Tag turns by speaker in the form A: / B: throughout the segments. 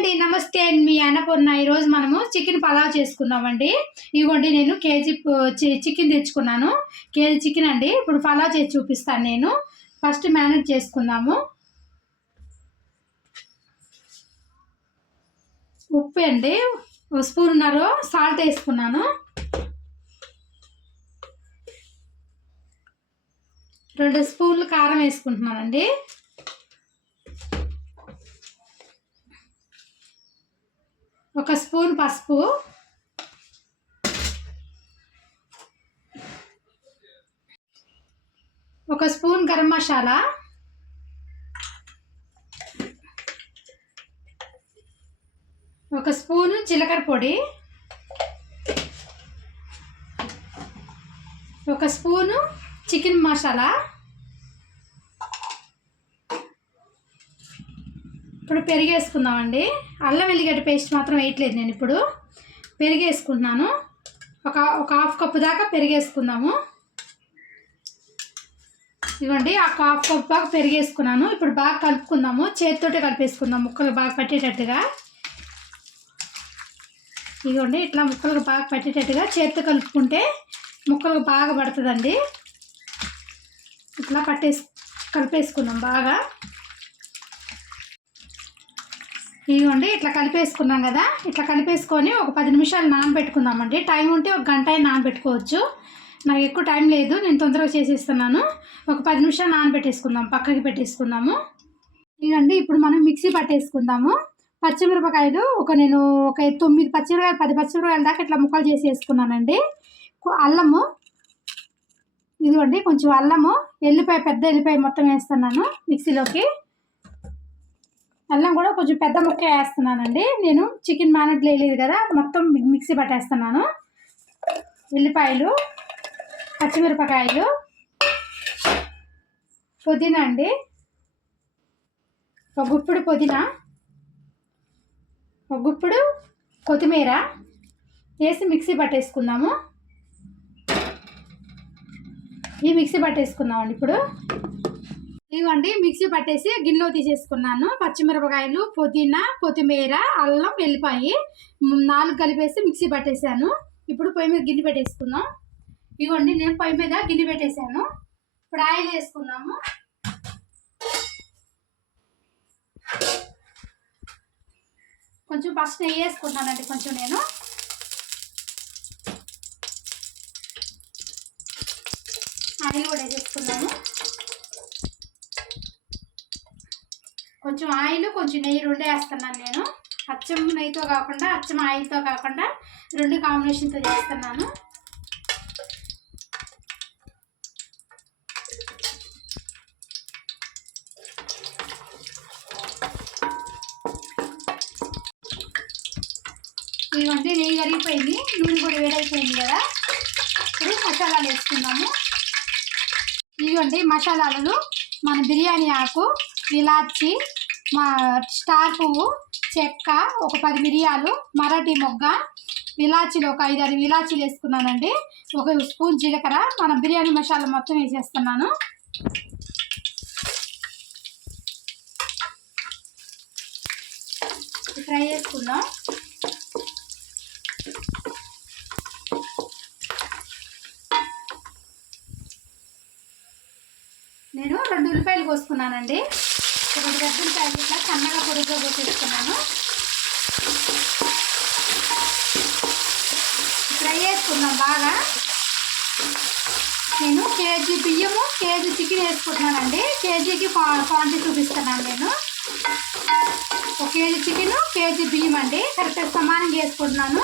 A: అండి నమస్తే అండి. మీ అన్నపూర్ణ. ఈరోజు మనము చికెన్ పలావ్ చేసుకుందామండి. ఇదిగోండి నేను కేజీ చి- చికెన్ తెచ్చుకున్నాను. కేజీ చికెన్ అండి. ఇప్పుడు పలావ్ చేసి చూపిస్తాను నేను. ఫస్ట్ మేనేజ్ చేసుకుందాము. ఉప్పు అండి. స్పూన్ ఉన్నారు. సాల్ట్ వేసుకున్నాను. రెండు స్పూన్లు కారం వేసుకుంటున్నానండి. ఒక స్పూన్ పసుపు. ఒక స్పూన్ గరం మసాలా. ఒక స్పూను జీలకర్ర పొడి. ఒక స్పూను చికెన్ మసాలా. ఇప్పుడు పెరిగేసుకుందామండి. అల్లం వెల్లిగడ్డ పేస్ట్ మాత్రం వేయట్లేదు నేను ఇప్పుడు. పెరిగేసుకుంటున్నాను. ఒక ఒక హాఫ్ కప్పు దాకా పెరిగేసుకుందాము. ఇవ్వండి ఆ హాఫ్ కప్ దాకా పెరిగేసుకున్నాను. ఇప్పుడు బాగా కలుపుకుందాము. చేతితోటే కలిపేసుకుందాం ముక్కలు బాగా పట్టేటట్టుగా. ఇదిగోండి ఇట్లా ముక్కలకు బాగా పట్టేటట్టుగా చేతితో కలుపుకుంటే ముక్కలకు బాగా పడుతుందండి. ఇట్లా పట్టేసి కలిపేసుకుందాం బాగా. ఇదిగోండి ఇట్లా కలిపేసుకున్నాం కదా. ఇట్లా కలిపేసుకొని ఒక పది నిమిషాలు నానబెట్టుకుందామండి టైం ఉంటే ఒక గంట నానబెట్టుకోవచ్చు నాకు ఎక్కువ టైం లేదు నేను తొందరగా చేసేస్తున్నాను. ఒక పది నిమిషాలు నానబెట్టేసుకుందాం పక్కకి పెట్టేసుకుందాము. ఇదండి ఇప్పుడు మనం మిక్సీ పట్టేసుకుందాము. పచ్చిమిరపకాయలు ఒక నేను ఒక తొమ్మిది పచ్చిమిరపకాయలు పది పచ్చిమిరకాయల దాకా ఇట్లా ముక్కలు చేసి వేసుకున్నానండి అల్లము ఇదిగోండి కొంచెం అల్లము ఎల్లిపాయ పెద్ద ఎల్లిపాయ మొత్తం వేస్తున్నాను మిక్సీలోకి. అల్లం కూడా కొంచెం పెద్ద ముక్క వేస్తున్నానండి. నేను చికెన్ మ్యానెట్ లేదు కదా మొత్తం మిక్సీ పట్టేస్తున్నాను. ఉల్లిపాయలు పచ్చిమిరపకాయలు పుదీనా అండి. ఒక గుప్పుడు పుదీనా ఒక గుప్పుడు కొత్తిమీర వేసి మిక్సీ పట్టేసుకుందాము. ఈ మిక్సీ పట్టేసుకుందామండి ఇప్పుడు. ఇదిగోండి మిక్సీ పట్టేసి గిన్నెలో తీసేసుకున్నాను. పచ్చిమిరపకాయలు పుదీనా కొత్తిమీర అల్లం వెళ్ళిపోయి నాలుగు కలిపేసి మిక్సీ పట్టేశాను. ఇప్పుడు పొయ్యి మీద గిన్నె పెట్టేసుకుందాం. ఇదిగోండి నేను పొయ్యి మీద గిన్నె పెట్టేశాను. ఇప్పుడు ఆయిల్ వేసుకున్నాము కొంచెం ఫస్ట్ నెయ్యి వేసుకుంటానండి కొంచెం నేను. ఆయిల్ కూడా వేసేసుకున్నాను కొంచెం ఆయిల్ కొంచెం నెయ్యి రెండు వేస్తున్నాను నేను. అచ్చం నెయ్యితో కాకుండా అచ్చం ఆయిల్తో కాకుండా రెండు కాంబినేషన్తో చేస్తున్నాను. ఇదిగోండి నెయ్యి కరిగిపోయింది నూనె కూడా వేడైపోయింది కదా. ఇప్పుడు మసాలాలు వేసుకుందాము. ఇదిగోండి మసాలాలు మన బిర్యానీ ఆకు ఇలాచి మా స్టార్ పువ్వు చెక్క ఒక పది మిరియాలు మరాఠీ మొగ్గ ఇలాచీలు ఒక ఐదారు ఇలాచీలు వేసుకున్నానండి. ఒక స్పూన్ జీలకర్ర మన బిర్యానీ మసాలా మొత్తం వేసేస్తున్నాను. ఫ్రై చేసుకుందాం. నేను రెండు ఉల్లిపాయలు కోసుకున్నానండి. రెండు గడ్డలు ఉల్లిపాయలు ఇట్లా సన్నగా పొడిగా పోసేసుకున్నాను ఫ్రై చేసుకుందాం బాగా. నేను కేజీ బియ్యము కేజీ చికెన్ వేసుకుంటున్నానండి. కేజీకి క్వాంటిటీ చూపిస్తున్నాను నేను. ఒక కేజీ చికెన్ కేజీ బియ్యం అండి. కరెక్ట్గా సమానంగా వేసుకుంటున్నాను.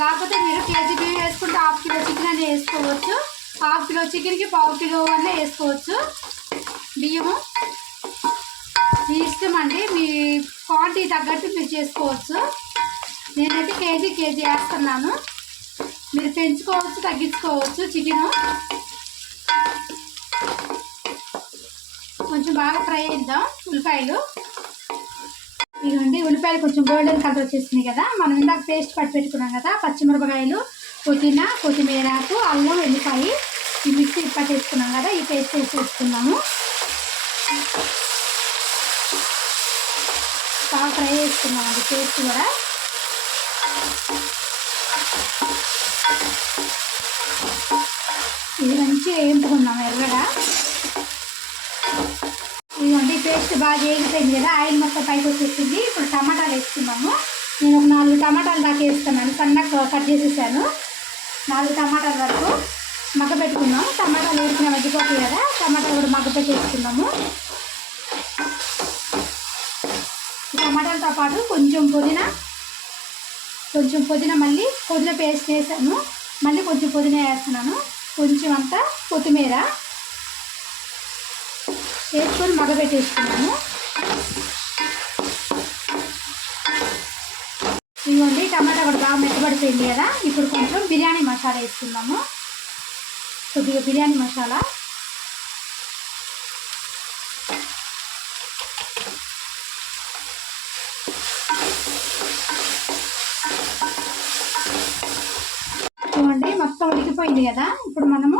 A: లేకపోతే మీరు కేజీ బియ్యం వేసుకుంటే హాఫ్ కిలో చికెన్ అనేది వేసుకోవచ్చు. హాఫ్ కిలో చికెన్కి పావు కిలో అన్నీ వేసుకోవచ్చు. బియ్యము మీ ఇష్టం అండి మీ క్వాంటిటీ తగ్గట్టు మీరు చేసుకోవచ్చు. నేనైతే కేజీ కేజీ వేస్తున్నాను. మీరు పెంచుకోవచ్చు తగ్గించుకోవచ్చు చికెను. కొంచెం బాగా ఫ్రై చేద్దాం ఉల్లిపాయలు. ఇదిగోండి ఉల్లిపాయలు కొంచెం గోల్డెన్ కలర్ వచ్చేసినాయి కదా. మనం ఇందాక పేస్ట్ పట్టి పెట్టుకున్నాం కదా పచ్చిమిరపకాయలు పుదీనా కొత్తిమీరాకు అల్లం వెల్లిపాయ ఈ మిక్సీ పట్టేసుకున్నాం కదా ఈ పేస్ట్ వేసి వేసుకున్నాము బాగా ఫ్రై చేసుకున్నామండి పేస్ట్ కూడా. ఇది మంచిగా వేయించుకున్నాం ఎర్రగా. ఇదిగోండి పేస్ట్ బాగా వేగిపోయింది కదా ఆయిల్ మొత్తం పైకి వచ్చేసింది. ఇప్పుడు టమాటాలు వేసుకున్నాము నేను ఒక నాలుగు టమాటాలు దాకా వేస్తున్నాను సన్నగా కట్ చేసేసాను. నాలుగు టమాటాల వరకు మగ్గ పెట్టుకున్నాము టమాటాలు వేసిన మగ్గిపోతుంది కదా టమాటాలు కూడా మగ్గ పెట్టేసుకున్నాము టమాటాలతో పాటు కొంచెం పుదీనా కొంచెం పుదీనా మళ్ళీ పుదీనా పేస్ట్ వేసాను. మళ్ళీ కొంచెం పుదీనా వేస్తున్నాను. కొంచెం అంతా కొత్తిమీర వేసుకొని మగబెట్టేసుకున్నాను ఇదిగోండి టమాటా కూడా బాగా మెత్తబడిపోయింది కదా. ఇప్పుడు కొంచెం బిర్యానీ మసాలా వేసుకుందాము. కొద్దిగా బిర్యానీ మసాలా. చూడండి మొత్తం ఉడికిపోయింది కదా. ఇప్పుడు మనము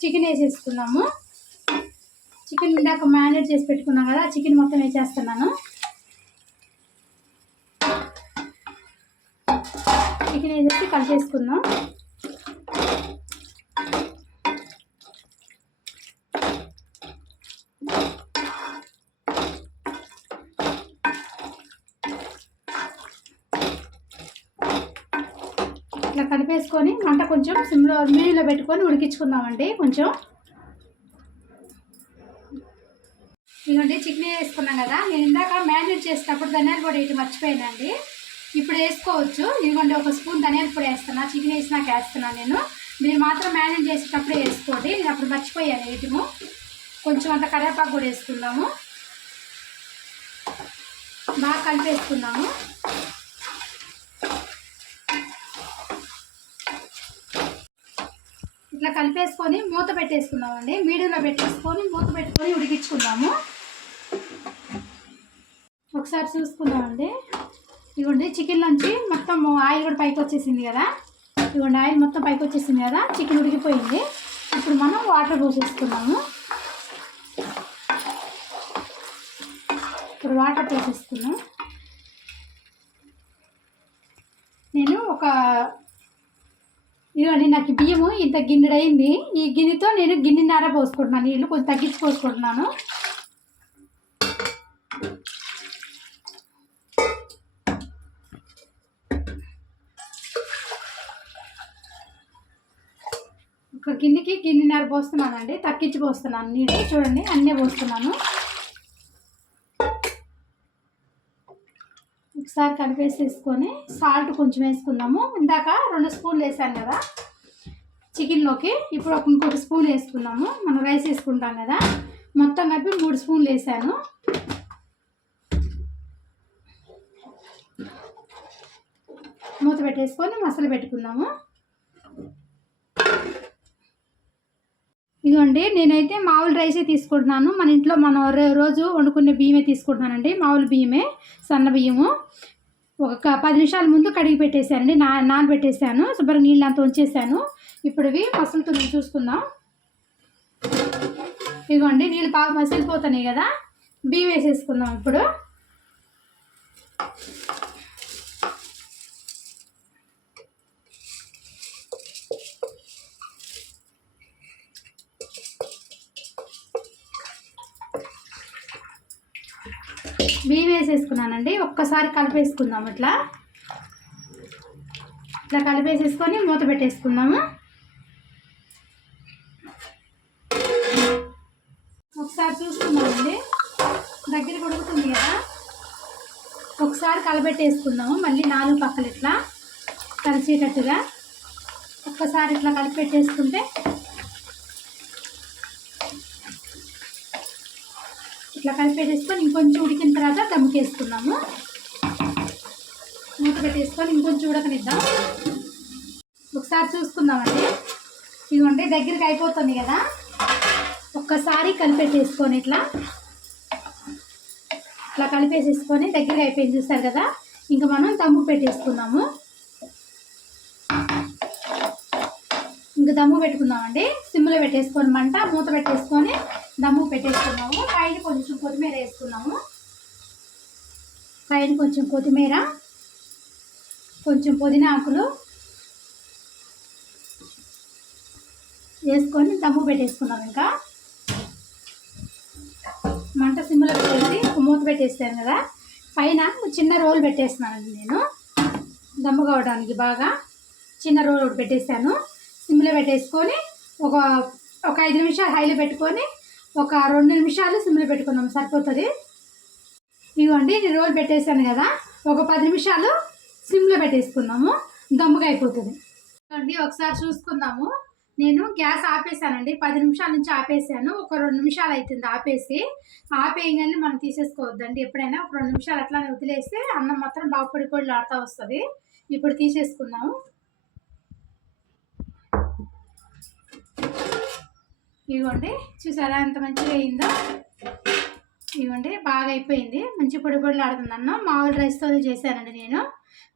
A: చికెన్ వేసేసుకున్నాము. చికెన్ ఇందాక మ్యారినేట్ చేసి పెట్టుకున్నాం కదా చికెన్ మొత్తం వేసేస్తున్నాను. చికెన్ వేసేసి కలిపేసుకుందాం. ఇట్లా కలిపేసుకొని మంట కొంచెం సిమ్లో మీడియంలో పెట్టుకొని ఉడికించుకుందామండి కొంచెం. ఇదిగోండి చికెన్ వేసుకున్నాం కదా. నేను ఇందాక మ్యారినేట్ చేసేటప్పుడు ధనియాల పొడి ఇటు మర్చిపోయానండి. ఇప్పుడు వేసుకోవచ్చు. ఇదిగోండి ఒక స్పూన్ ధనియాల పొడి వేస్తున్నా. చికెన్ వేసినాక వేస్తున్నాను నేను. మీరు మాత్రం మ్యారినేట్ చేసేటప్పుడే వేసుకోండి. నేను అప్పుడు మర్చిపోయాను వేయటము. కొంచెం అంత కరివేపాకు కూడా వేసుకుందాము. బాగా కలిపేసుకున్నాము. ఇట్లా కలిపేసుకొని మూత పెట్టేసుకున్నామండి. మీడియంలో పెట్టేసుకొని మూత పెట్టుకొని ఉడికించుకుందాము. ఒకసారి చూసుకుందామండి. ఇవ్వండి చికెన్ నుంచి మొత్తం ఆయిల్ కూడా పైకి వచ్చేసింది కదా. ఇవ్వండి ఆయిల్ మొత్తం పైకి వచ్చేసింది కదా. చికెన్ ఉడికిపోయింది. ఇప్పుడు మనం వాటర్ పోసేసుకున్నాము ఇప్పుడు వాటర్ పోసేసుకున్నాం నేను ఒక ఇదిగోండి నాకు బియ్యము ఇంత గిన్నెడైంది. ఈ గిన్నెతో నేను గిన్నెన్నర పోసుకుంటున్నాను నీళ్ళు కొంచెం తగ్గించి పోసుకుంటున్నాను. ఒక గిన్నెకి గిన్నెన్నర పోస్తున్నానండి. తగ్గించి పోస్తున్నాను. నీళ్ళు చూడండి అన్నీ పోస్తున్నాను. ఒకసారి కలిపేసేసుకొని సాల్ట్ కొంచెం వేసుకుందాము. ఇందాక రెండు స్పూన్లు వేసాను కదా చికెన్లోకి. ఇప్పుడు ఒక ఇంకొక స్పూన్ వేసుకున్నాము మనం రైస్ వేసుకుంటాం కదా మొత్తం కలిపి మూడు స్పూన్లు వేసాను. మూత పెట్టేసుకొని మసాలా పెట్టుకుందాము. ఇదిగోండి నేనైతే మామూలు రైసే తీసుకుంటున్నాను. మన ఇంట్లో మనం రోజు వండుకునే బియ్యమే తీసుకుంటున్నానండి. మామూలు బియ్యమే సన్న బియ్యము. ఒక పది నిమిషాల ముందు కడిగి పెట్టేశానండి. నా నానబెట్టేశాను. శుభ్రంగా నీళ్ళు అంత ఉంచేసాను ఇప్పుడు ఇవి మసులుతుంది చూసుకుందాం. ఇదిగోండి నీళ్ళు బాగా మసిలిపోతున్నాయి కదా. బియ్యం వేసేసుకుందాం ఇప్పుడు. బియ్యం వేసేసుకున్నానండి. ఒక్కసారి కలిపేసుకుందాం ఇట్లా. ఇట్లా కలిపేసేసుకొని మూత పెట్టేసుకుందాము. ఒకసారి చూసుకుందామండి. దగ్గర కొడుకుతుంది కదా. ఒకసారి కలబెట్టేసుకుందాము మళ్ళీ నాలుగు పక్కలు ఇట్లా కలిసేటట్టుగా. ఒక్కసారి ఇట్లా కలిపెట్టేసుకుంటే ఇట్లా కలిపి ఇంకొంచెం ఉడికిన తర్వాత దమ్ముకేసుకుందాము మూత పెట్టేసుకొని ఇంకొంచెం ఉడకనిద్దాం. ఒకసారి చూసుకుందామండి. ఇదిగోండి దగ్గరికి అయిపోతుంది కదా. ఒక్కసారి కలిపెట్టేసుకొని ఇట్లా. ఇట్లా కలిపేసేసుకొని దగ్గరికి అయిపోయింది చూస్తారు కదా? ఇంకా మనం తమ్ముకు పెట్టేసుకుందాము. ఇంకా దమ్ము పెట్టుకుందామండి. సిమ్లో పెట్టేసుకొని మంట మూత పెట్టేసుకొని దమ్ము పెట్టేసుకున్నాము. పైన కొంచెం కొత్తిమీర వేసుకున్నాము. పైన కొంచెం కొత్తిమీర కొంచెం పుదీనా ఆకులు వేసుకొని దమ్ము పెట్టేసుకున్నాం ఇంకా. మంట సిమ్లో పెట్టేసి ఒక మూత పెట్టేస్తాను కదా. పైన చిన్న రోల్ పెట్టేస్తున్నానండి నేను. దమ్ము కావడానికి బాగా చిన్న రోల్ ఒకటి పెట్టేసాను సిమ్లో పెట్టేసుకొని ఒక ఒక ఐదు నిమిషాలు హైలో పెట్టుకొని ఒక రెండు నిమిషాలు సిమ్లో పెట్టుకున్నాం సరిపోతుంది. ఇదిగోండి ఇది రోల్ పెట్టేసాను కదా ఒక పది నిమిషాలు సిమ్లో పెట్టేసుకున్నాము దమ్ముగా అయిపోతుంది. ఇదిగోండి ఒకసారి చూసుకుందాము. నేను గ్యాస్ ఆపేసానండి పది నిమిషాల నుంచి ఆపేసాను ఒక రెండు నిమిషాలు అవుతుంది ఆపేసి. ఆపేయగానే మనం తీసేసుకోవద్దండి ఎప్పుడైనా ఒక రెండు నిమిషాలు అట్లానే వదిలేస్తే అన్నం మాత్రం బాగా పొడి పొడి ఆడుతూ వస్తుంది. ఇప్పుడు తీసేసుకుందాము. ఇదిగోండి చూసారా ఎంత మంచిగా అయిందో? ఇదిగోండి బాగా అయిపోయింది. మంచి పొడి పొడిలు ఆడుతుంది అన్నం మామూలు రైస్తో చేశానండి నేను.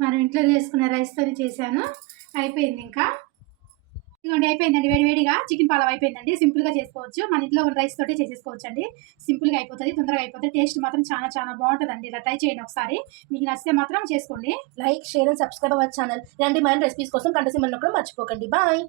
A: మనం ఇంట్లో చేసుకునే రైస్తో చేశాను. అయిపోయింది ఇంకా. ఇదిగోండి అయిపోయిందండి వేడి వేడిగా. చికెన్ పలావ్ అయిపోయిందండి. సింపుల్గా చేసుకోవచ్చు. మన ఇంట్లో ఉన్న రైస్ తోటే చేసేసుకోవచ్చు అండి సింపుల్గా అయిపోతుంది తొందరగా అయిపోతుంది. టేస్ట్ మాత్రం చాలా చాలా బాగుంటుందండి. ఇలా ట్రై చేయండి ఒకసారి. మీకు నచ్చితే మాత్రం చేసుకోండి.
B: Like share and subscribe our channel. ఇలాంటి మన రెసిపీస్ కోసం కంట సింబల్ మర్చిపోకండి. బాయ్.